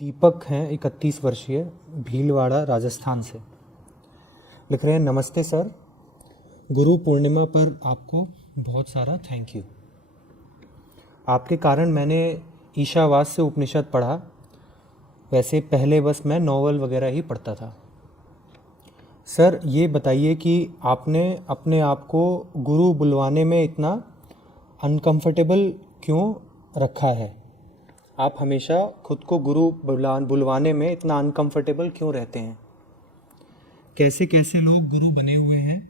दीपक हैं 31 वर्षीय, भीलवाड़ा राजस्थान से। लिख रहे हैं, नमस्ते सर, गुरु पूर्णिमा पर आपको बहुत सारा थैंक यू। आपके कारण मैंने ईशावास्य उपनिषद पढ़ा। वैसे पहले बस मैं नॉवल वगैरह ही पढ़ता था। सर ये बताइए कि आपने अपने आप को गुरु बुलवाने में इतना अनकंफर्टेबल क्यों रखा है? आप हमेशा खुद को गुरु बुलवाने में इतना अनकंफर्टेबल क्यों रहते हैं? कैसे कैसे लोग गुरु बने हुए हैं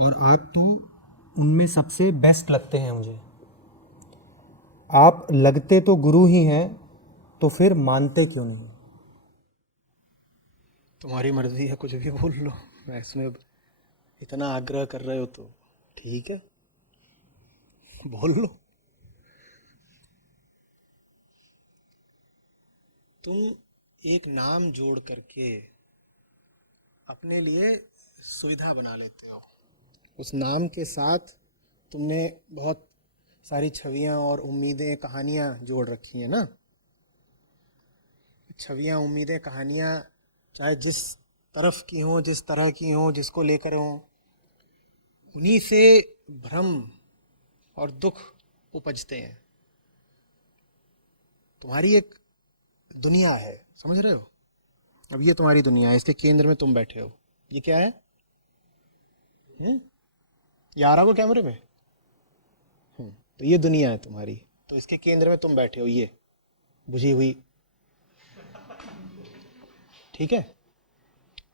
और आप तो उनमें सबसे बेस्ट लगते हैं मुझे। आप लगते तो गुरु ही हैं, तो फिर मानते क्यों नहीं? तुम्हारी मर्जी है, कुछ भी बोल लो। मैं इसमें इतना आग्रह कर रहे हो तो ठीक है, बोल लो। तुम एक नाम जोड़ करके अपने लिए सुविधा बना लेते हो। उस नाम के साथ तुमने बहुत सारी छवियां और उम्मीदें, कहानियां जोड़ रखी हैं ना। छवियां, उम्मीदें, कहानियां चाहे जिस तरफ की हो, जिस तरह की हो, जिसको लेकर हो, उन्हीं से भ्रम और दुख उपजते हैं। तुम्हारी एक दुनिया है, समझ रहे हो? अब ये तुम्हारी दुनिया है, इसके केंद्र में तुम बैठे हो। ये क्या है? ये आ रहा हो कैमरे पे? तो ये दुनिया है तुम्हारी, तो इसके केंद्र में तुम बैठे हो, ये बुझी हुई, ठीक है?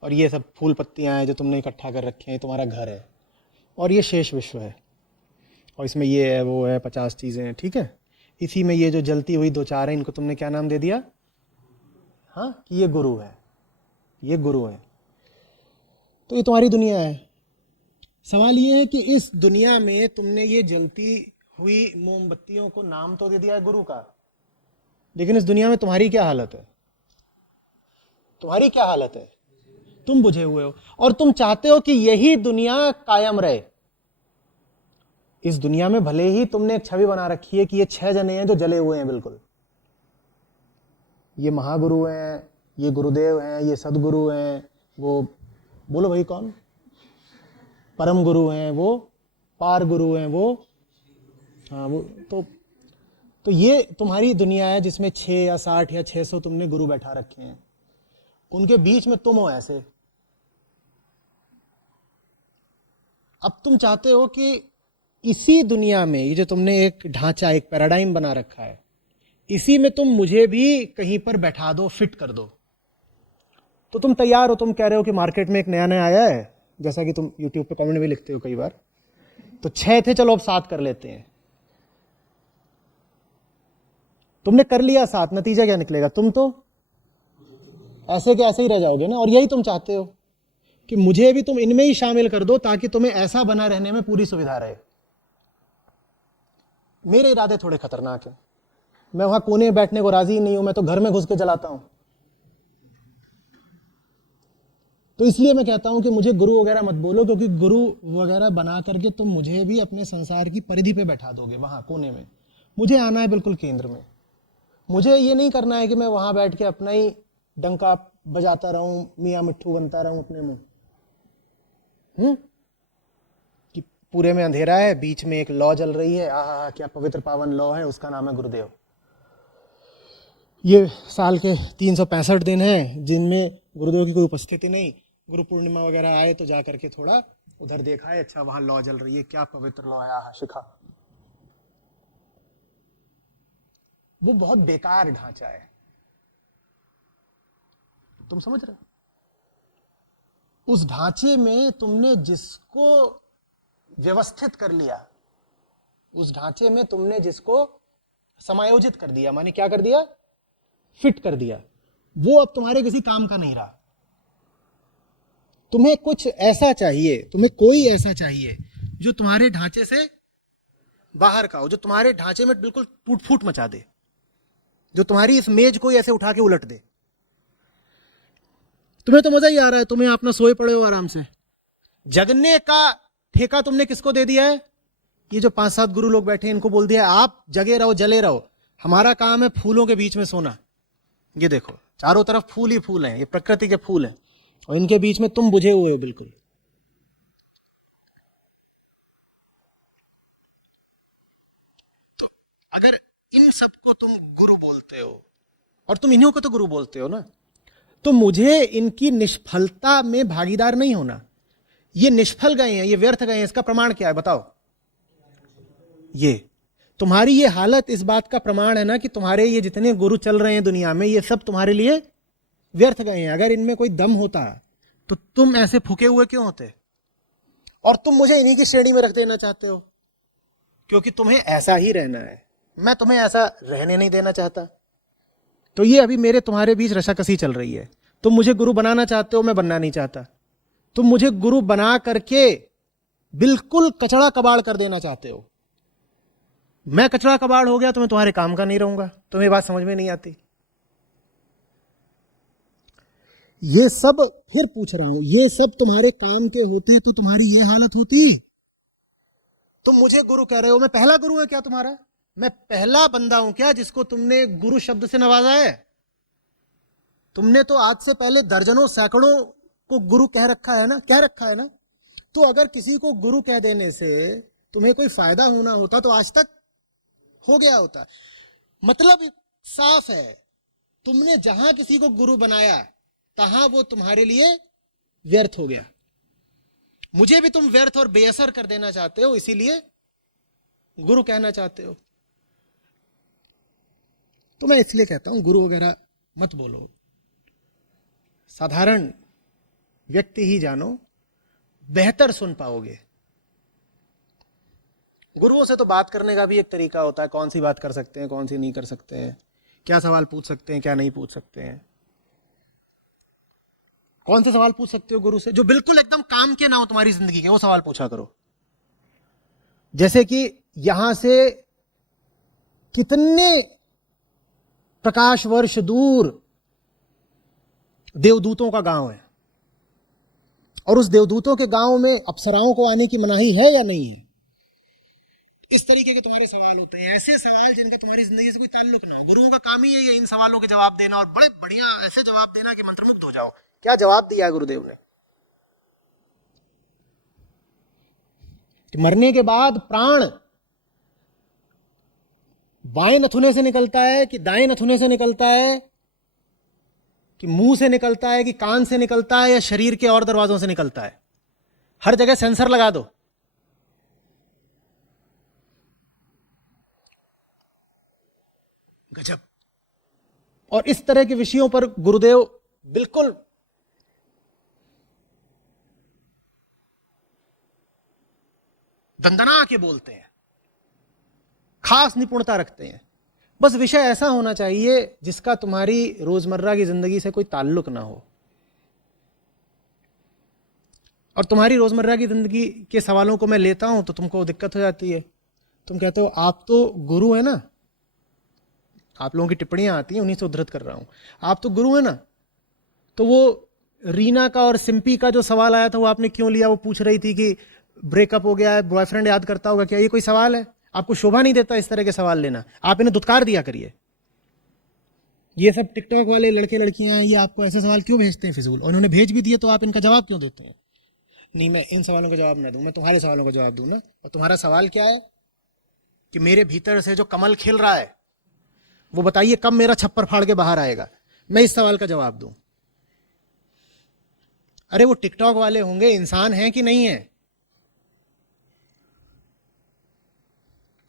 और ये सब फूल पत्तियां हैं जो तुमने इकट्ठा कर रखे हैं, तुम्हारा घर है। और ये शेष विश्व है, और इसमें ये है, वो है, 50 चीजें हैं, ठीक है? इसी में ये जो जलती हुई दो चार है, इनको तुमने क्या नाम दे दिया? हाँ, कि ये गुरु है, ये गुरु है। तो ये तुम्हारी दुनिया है। सवाल ये है कि इस दुनिया में तुमने ये जलती हुई मोमबत्तियों को नाम तो दे दिया है गुरु का, लेकिन इस दुनिया में तुम्हारी क्या हालत है? तुम्हारी क्या हालत है? तुम बुझे हुए हो, और तुम चाहते हो कि यही दुनिया कायम रहे। इस दुनिया में भले ही तुमने एक छवि बना रखी है कि ये 6 जने हैं जो जले हुए हैं, बिल्कुल ये महागुरु हैं, ये गुरुदेव हैं, ये सदगुरु हैं, वो बोलो भाई कौन? परम गुरु हैं, वो पार गुरु हैं, वो हाँ वो तो ये तुम्हारी दुनिया है जिसमें 6 या 60 या 600 तुमने गुरु बैठा रखे हैं। उनके बीच में तुम हो ऐसे। अब तुम चाहते हो कि इसी दुनिया में ये जो तुमने एक ढांचा, एक पैराडाइम बना रखा है, इसी में तुम मुझे भी कहीं पर बैठा दो, फिट कर दो। तो तुम तैयार हो, तुम कह रहे हो कि मार्केट में एक नया नया आया है, जैसा कि तुम यूट्यूब पे कमेंट भी लिखते हो कई बार, तो 6 थे, चलो अब 7 कर लेते हैं। तुमने कर लिया 7, नतीजा क्या निकलेगा? तुम तो ऐसे के ऐसे ही रह जाओगे ना। और यही तुम चाहते हो कि मुझे भी तुम इनमें ही शामिल कर दो, ताकि तुम्हें ऐसा बना रहने में पूरी सुविधा रहे। मेरे इरादे थोड़े खतरनाक हैं। मैं वहां कोने में बैठने को राजी नहीं हूं, मैं तो घर में घुस के जलाता हूं। तो इसलिए मैं कहता हूं कि मुझे गुरु वगैरह मत बोलो, क्योंकि गुरु वगैरह बना करके तुम मुझे भी अपने संसार की परिधि पे बैठा दोगे, वहां कोने में। मुझे आना है बिल्कुल केंद्र में। मुझे ये नहीं करना है कि मैं वहां बैठ के अपना ही डंका बजाता रहूं, मियां मिट्ठू बनता रहूं अपने मुंह। कि पूरे में अंधेरा है, बीच में एक लौ जल रही है, आहा क्या पवित्र पावन लौ है, उसका नाम है गुरुदेव। ये साल के 365 दिन हैं जिनमें गुरुदेव की कोई उपस्थिति नहीं। गुरु पूर्णिमा वगैरह आए तो जा करके थोड़ा उधर देखा है, अच्छा वहां लौ जल रही है, क्या पवित्र लौ है, आहा शिखा। वो बहुत बेकार ढांचा है, तुम समझ रहे हो? उस ढांचे में तुमने जिसको व्यवस्थित कर लिया, उस ढांचे में तुमने जिसको समायोजित कर दिया, माने क्या कर दिया? फिट कर दिया, वो अब तुम्हारे किसी काम का नहीं रहा। तुम्हें कुछ ऐसा चाहिए, तुम्हें कोई ऐसा चाहिए जो तुम्हारे ढांचे से बाहर का हो, जो तुम्हारे ढांचे में बिल्कुल टूट फूट मचा दे, जो तुम्हारी इस मेज को ऐसे उठा के उलट दे। तुम्हें तो मजा ही आ रहा है, तुम्हें अपना सोए पड़े हो आराम से। जगने का ठेका तुमने किसको दे दिया है? ये जो 5-7 गुरु लोग बैठे हैं, इनको बोल दिया आप जगे रहो, जले रहो, हमारा काम है फूलों के बीच में सोना। ये देखो चारों तरफ फूल ही फूल हैं, ये प्रकृति के फूल हैं, और इनके बीच में तुम बुझे हुए हो बिल्कुल। तो अगर इन सबको तुम गुरु बोलते हो, और तुम इन्हीं को तो गुरु बोलते हो ना, तो मुझे इनकी निष्फलता में भागीदार नहीं होना। ये निष्फल गए हैं, ये व्यर्थ गए हैं, इसका प्रमाण क्या है बताओ? ये तुम्हारी ये हालत इस बात का प्रमाण है ना कि तुम्हारे ये जितने गुरु चल रहे हैं दुनिया में, ये सब तुम्हारे लिए व्यर्थ गए हैं। अगर इनमें कोई दम होता तो तुम ऐसे फूके हुए क्यों होते? और तुम मुझे इन्हीं की श्रेणी में रख देना चाहते हो क्योंकि तुम्हें ऐसा ही रहना है। मैं तुम्हें ऐसा रहने नहीं देना चाहता। तो ये अभी मेरे तुम्हारे बीच रशाकसी चल रही है। तुम मुझे गुरु बनाना चाहते हो, मैं बनना नहीं चाहता। तुम मुझे गुरु बना करके बिल्कुल कचड़ा कबाड़ कर देना चाहते हो। मैं कचड़ा कबाड़ हो गया तो मैं तुम्हारे काम का नहीं रहूंगा। तुम्हें बात समझ में नहीं आती। ये सब फिर पूछ रहा हूं, ये सब तुम्हारे काम के होते तो तुम्हारी ये हालत होती? तुम मुझे गुरु कह रहे हो, मैं पहला गुरु है क्या तुम्हारा? मैं पहला बंदा हूं क्या जिसको तुमने गुरु शब्द से नवाजा है? तुमने तो आज से पहले दर्जनों सैकड़ों को गुरु कह रखा है ना, कह रखा है ना। तो अगर किसी को गुरु कह देने से तुम्हें कोई फायदा होना होता तो आज तक हो गया होता। मतलब साफ है, तुमने जहां किसी को गुरु बनाया तहां वो तुम्हारे लिए व्यर्थ हो गया। मुझे भी तुम व्यर्थ और बेअसर कर देना चाहते हो, इसीलिए गुरु कहना चाहते हो। तो मैं इसलिए कहता हूं गुरु वगैरह मत बोलो, साधारण व्यक्ति ही जानो, बेहतर सुन पाओगे। गुरुओं से तो बात करने का भी एक तरीका होता है, कौन सी बात कर सकते हैं, कौन सी नहीं कर सकते हैं, क्या सवाल पूछ सकते हैं, क्या नहीं पूछ सकते हैं। कौन सा सवाल पूछ सकते हो गुरु से जो बिल्कुल एकदम काम के ना हो तुम्हारी जिंदगी के, वो सवाल पूछा करो। जैसे कि यहां से कितने प्रकाश वर्ष दूर देवदूतों का गांव है, और उस देवदूतों के गांव में अप्सराओं को आने की मनाही है या नहीं है? इस तरीके के तुम्हारे सवाल होते हैं, ऐसे सवाल जिनका तुम्हारी जिंदगी से कोई ताल्लुक ना हो। गुरुओं का काम ही है इन सवालों के जवाब देना, और बड़े बढ़िया ऐसे जवाब देना कि मंत्रमुग्ध हो जाओ। क्या जवाब दिया गुरुदेव ने कि मरने के बाद प्राण बाएं नथुने से निकलता है कि दाएं नथुने से निकलता है, कि मुंह से निकलता है कि कान से निकलता है, या शरीर के और दरवाजों से निकलता है? हर जगह सेंसर लगा दो। गजब। और इस तरह के विषयों पर गुरुदेव बिल्कुल दंदना के बोलते हैं, खास निपुणता रखते हैं। बस विषय ऐसा होना चाहिए जिसका तुम्हारी रोजमर्रा की जिंदगी से कोई ताल्लुक ना हो। और तुम्हारी रोजमर्रा की जिंदगी के सवालों को मैं लेता हूं तो तुमको दिक्कत हो जाती है। तुम कहते हो आप तो गुरु है ना, आप लोगों की टिप्पणियां आती हैं, उन्हीं से उद्धृत कर रहा हूं। आप तो गुरु है ना, तो वो रीना का और सिंपी का जो सवाल आया था वो आपने क्यों लिया? वो पूछ रही थी कि ब्रेकअप हो गया है, बॉयफ्रेंड याद करता होगा क्या? ये कोई सवाल है? आपको शोभा नहीं देता इस तरह के सवाल लेना। आप इन्हें दुत्कार दिया करिए। ये सब टिकटॉक वाले लड़के लड़कियां ये आपको ऐसे सवाल क्यों भेजते हैं फिजूल? और उन्होंने भेज भी दिए तो आप इनका जवाब क्यों देते हैं? नहीं, मैं इन सवालों का जवाब ना दूं, मैं तुम्हारे सवालों का जवाब दूंगा। और तुम्हारा सवाल क्या है कि मेरे भीतर से जो कमल खिल रहा है वो बताइए कब मेरा छप्पर फाड़ के बाहर आएगा? मैं इस सवाल का जवाब दूं। अरे वो टिकटॉक वाले होंगे, इंसान हैं कि नहीं है?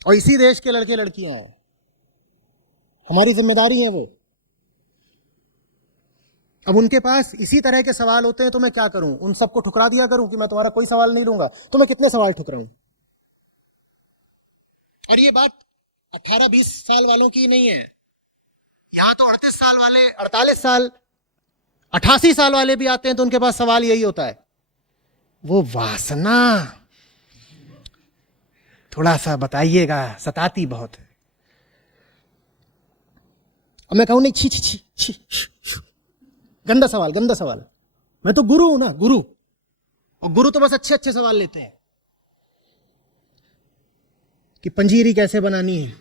और इसी देश के लड़के लड़कियां हैं, हमारी जिम्मेदारी है वो। अब उनके पास इसी तरह के सवाल होते हैं तो मैं क्या करूं? उन सबको ठुकरा दिया करूं कि मैं तुम्हारा कोई सवाल नहीं लूंगा? तो मैं कितने सवाल ठुकराऊं? और ये बात 18-20 साल वालों की नहीं है, यहां तो 38 साल वाले, 48 साल, 88 साल वाले भी आते हैं तो उनके पास सवाल यही होता है, वो वासना थोड़ा सा बताइएगा, सताती बहुत है। अब मैं कहूं नहीं, छी छी छी छी, छी, गंदा सवाल, गंदा सवाल। मैं तो गुरु हूं ना, गुरु। और गुरु तो बस अच्छे अच्छे सवाल लेते हैं कि पंजीरी कैसे बनानी है,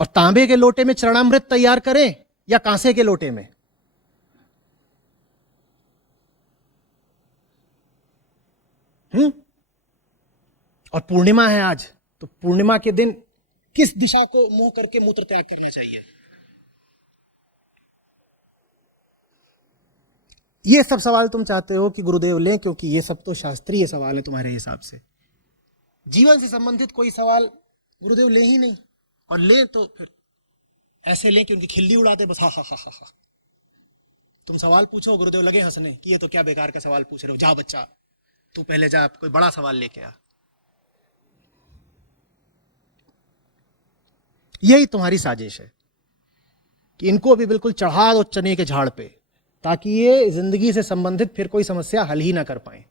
और तांबे के लोटे में चरणामृत तैयार करें या कांसे के लोटे में? और पूर्णिमा है आज, तो पूर्णिमा के दिन किस दिशा को मुंह करके मूत्र त्याग करना चाहिए? ये सब सवाल तुम चाहते हो कि गुरुदेव लें, क्योंकि ये सब तो शास्त्रीय सवाल है तुम्हारे हिसाब से। जीवन से संबंधित कोई सवाल गुरुदेव ले ही नहीं, और लें तो फिर ऐसे लें कि उनकी खिल्ली उड़ाते बस, हा हा हा हा हा। तुम सवाल पूछो, गुरुदेव लगे हंसने कि ये तो क्या बेकार का सवाल पूछ रहे हो, जा बच्चा तू पहले जा, कोई बड़ा सवाल लेके आ। यही तुम्हारी साजिश है कि इनको भी बिल्कुल चढ़ा दो चने के झाड़ पे, ताकि ये जिंदगी से संबंधित फिर कोई समस्या हल ही ना कर पाए।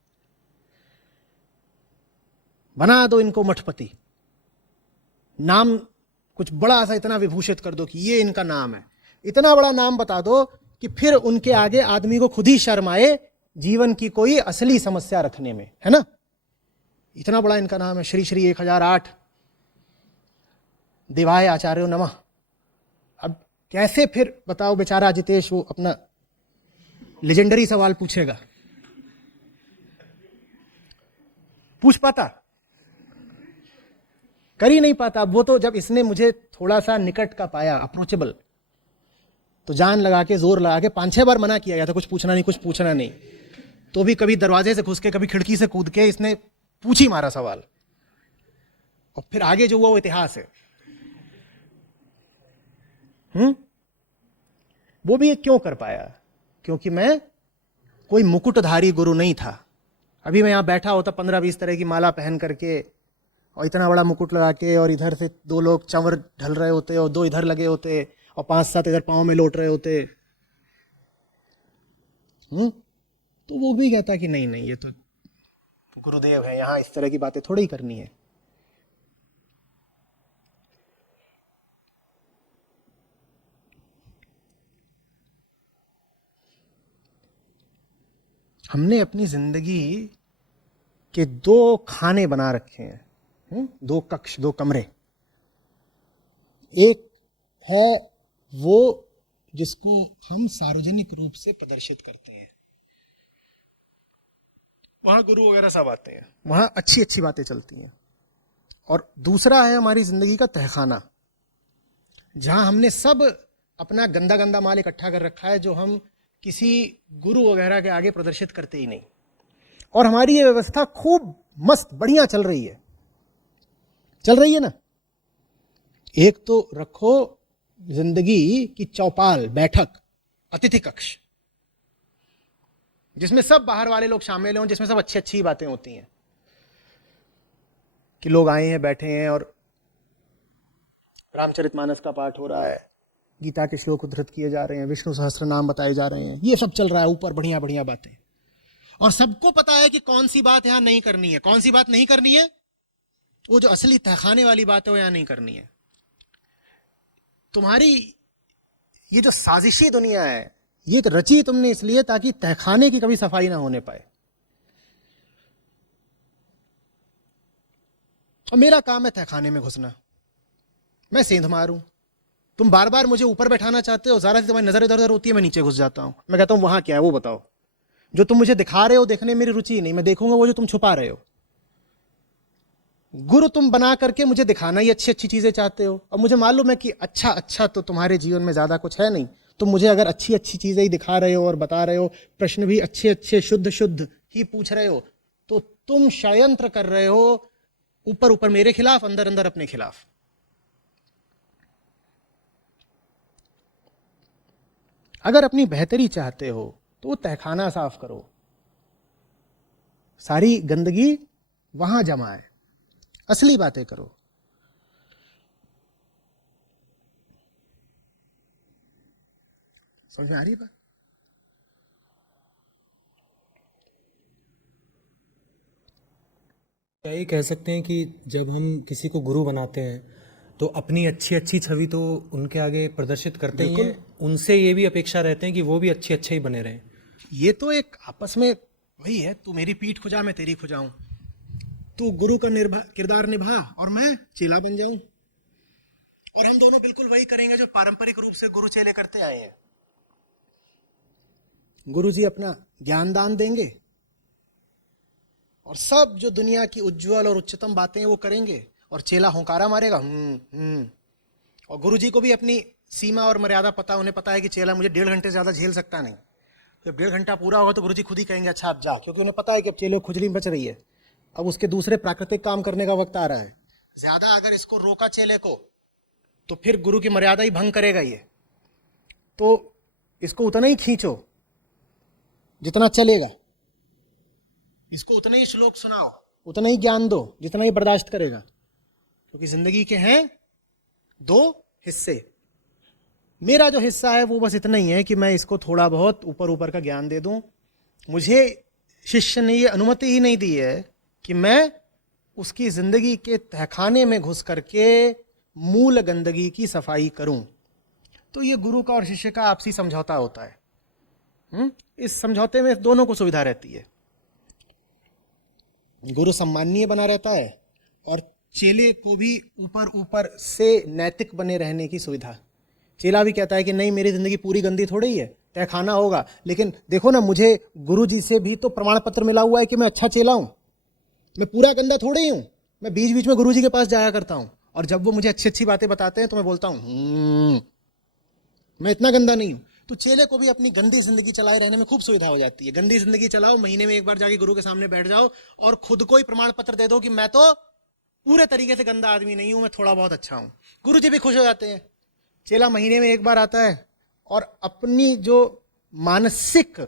बना दो इनको मठपति, नाम कुछ बड़ा सा इतना विभूषित कर दो कि ये इनका नाम है, इतना बड़ा नाम बता दो कि फिर उनके आगे आदमी को खुद ही शर्म आए जीवन की कोई असली समस्या रखने में, है ना। इतना बड़ा इनका नाम है, श्री श्री 1008 देवाय आचार्यो नमः। अब कैसे फिर बताओ बेचारा जितेश वो अपना लेजेंडरी सवाल पूछेगा? पूछ पाता? कर ही नहीं पाता। वो तो जब इसने मुझे थोड़ा सा निकट का पाया, अप्रोचेबल, तो जान लगा के जोर लगा के 5-6 बार मना किया गया था, कुछ पूछना नहीं, कुछ पूछना नहीं, तो भी कभी दरवाजे से घुस के कभी खिड़की से कूद के इसने पूछ ही मारा सवाल। और फिर आगे जो हुआ वो इतिहास है। वो भी ये क्यों कर पाया? क्योंकि मैं कोई मुकुटधारी गुरु नहीं था। अभी मैं यहां बैठा होता 15-20 तरह की माला पहन करके और इतना बड़ा मुकुट लगा के, और इधर से 2 लोग चंवर ढल रहे होते और 2 इधर लगे होते और 5-7 इधर पांव में लौट रहे होते। तो वो भी कहता कि नहीं नहीं, ये तो गुरुदेव है, यहां इस तरह की बातें थोड़ी ही करनी है। हमने अपनी जिंदगी के 2 खाने बना रखे हैं, 2 कक्ष, 2 कमरे। एक है वो जिसको हम सार्वजनिक रूप से प्रदर्शित करते हैं, वहां गुरु वगैरह सब आते हैं, वहां अच्छी अच्छी बातें चलती हैं। और दूसरा है हमारी जिंदगी का तहखाना, जहां हमने सब अपना गंदा गंदा माल इकट्ठा कर रखा है, जो हम किसी गुरु वगैरह के आगे प्रदर्शित करते ही नहीं। और हमारी ये व्यवस्था खूब मस्त बढ़िया चल रही है ना। एक तो रखो जिंदगी की चौपाल, बैठक, अतिथि कक्ष, जिसमें सब बाहर वाले लोग शामिल हों, जिसमें सब अच्छी अच्छी बातें होती हैं कि लोग आए हैं, बैठे हैं और रामचरितमानस का पाठ हो रहा है, गीता के श्लोक उद्धृत किए जा रहे हैं, विष्णु सहस्त्र नाम बताए जा रहे हैं, ये सब चल रहा है ऊपर, बढ़िया बढ़िया बातें। और सबको पता है कि कौन सी बात यहां नहीं करनी है, कौन सी बात नहीं करनी है। वो जो असली तहखाने वाली बात है वो यहां नहीं करनी है। तुम्हारी ये जो साजिशी दुनिया है, ये तो रची तुमने इसलिए ताकि तहखाने की कभी सफाई ना होने पाए। और मेरा काम है तहखाने में घुसना, मैं सेंध मारूं। तुम बार बार मुझे ऊपर बैठाना चाहते हो, जरा सी तुम्हारी नजर इधर उधर होती है, मैं नीचे घुस जाता हूं। मैं कहता हूं वहां क्या है वो बताओ। जो तुम मुझे दिखा रहे हो देखने मेरी रुचि नहीं, मैं देखूंगा वो जो तुम छुपा रहे हो। गुरु तुम बना करके मुझे दिखाना ही अच्छी अच्छी चीजें चाहते हो, और मुझे मालूम है कि अच्छा अच्छा तो तुम्हारे जीवन में ज्यादा कुछ है नहीं। तुम मुझे अगर अच्छी अच्छी चीजें ही दिखा रहे हो और बता रहे हो, प्रश्न भी अच्छे अच्छे शुद्ध शुद्ध ही पूछ रहे हो, तो तुम षड्यंत्र कर रहे हो, ऊपर ऊपर मेरे खिलाफ, अंदर अंदर अपने खिलाफ। अगर अपनी बेहतरी चाहते हो तो तहखाना साफ करो, सारी गंदगी वहां जमा है, असली बातें करो। समझ में आ रही बात? क्या ये कह सकते हैं कि जब हम किसी को गुरु बनाते हैं तो अपनी अच्छी अच्छी छवि तो उनके आगे प्रदर्शित करते ही हैं, उनसे ये भी अपेक्षा रहते हैं कि वो भी अच्छे अच्छे ही बने रहें। ये तो एक आपस में वही है, तू मेरी पीठ खुजा मैं तेरी खुजाऊं, तू गुरु का किरदार निभा और मैं चेला बन जाऊं। और हम दोनों बिल्कुल वही करेंगे जो पारंपरिक रूप से गुरु चेले करते आए हैं। गुरु जी अपना ज्ञान दान देंगे और सब जो दुनिया की उज्जवल और उच्चतम बातें हैं वो करेंगे, और चेला हुंकारा मारेगा और गुरु जी को भी अपनी सीमा और मर्यादा पता, उन्हें पता है कि चेला मुझे 1.5 घंटे से ज्यादा झेल सकता नहीं। जब 1.5 घंटा पूरा होगा तो गुरु जी खुद ही कहेंगे अच्छा आप जा, क्योंकि उन्हें पता है कि अब चेले खुजली बच रही है, अब उसके दूसरे प्राकृतिक काम करने का वक्त आ रहा है। ज्यादा अगर इसको रोका चेले को तो फिर गुरु की मर्यादा ही भंग करेगा ये, तो इसको उतना ही खींचो जितना चलेगा, इसको उतना ही श्लोक सुनाओ, उतना ही ज्ञान दो जितना ही बर्दाश्त करेगा, क्योंकि जिंदगी के हैं 2 हिस्से। मेरा जो हिस्सा है वो बस इतना ही है कि मैं इसको थोड़ा बहुत ऊपर ऊपर का ज्ञान दे दूं। मुझे शिष्य ने ये अनुमति ही नहीं दी है कि मैं उसकी जिंदगी के तहखाने में घुस करके मूल गंदगी की सफाई करूं। तो ये गुरु का और शिष्य का आपसी समझौता होता है। इस समझौते में दोनों को सुविधा रहती है। गुरु सम्माननीय बना रहता है और चेले को भी ऊपर ऊपर से नैतिक बने रहने की सुविधा। चेला भी कहता है कि नहीं, मेरी जिंदगी पूरी गंदी थोड़ी ही है, तहखाना होगा, लेकिन देखो ना, मुझे गुरु जी से भी तो प्रमाण पत्र मिला हुआ है कि मैं अच्छा चेला हूं, मैं पूरा गंदा थोड़े ही हूं। मैं बीच बीच में गुरु जी के पास जाया करता हूं, और जब वो मुझे अच्छी अच्छी बातें बताते हैं तो मैं बोलता हूं मैं इतना गंदा नहीं हूं। तो चेले को भी अपनी गंदी जिंदगी चलाए रहने में खूब सुविधा हो जाती है। गंदी जिंदगी चलाओ, महीने में एक बार जाके गुरु के सामने बैठ जाओ और खुद को ही प्रमाण पत्र दे दो कि मैं तो पूरे तरीके से गंदा आदमी नहीं हूं, मैं थोड़ा बहुत अच्छा हूं। गुरु जी भी खुश हो जाते हैं। चेला महीने में एक बार आता है और अपनी जो मानसिक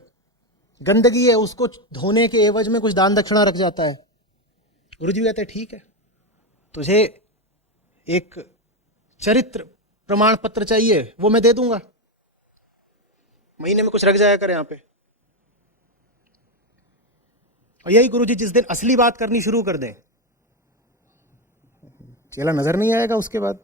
गंदगी है उसको धोने के एवज में कुछ दान दक्षिणा रख जाता है। गुरु जी कहते हैं ठीक है, तुझे एक चरित्र प्रमाण पत्र चाहिए, वो मैं दे दूंगा, महीने में कुछ रख जाया कर यहाँ पे। और यही गुरु जी जिस दिन असली बात करनी शुरू कर दें, चेला नजर नहीं आएगा उसके बाद।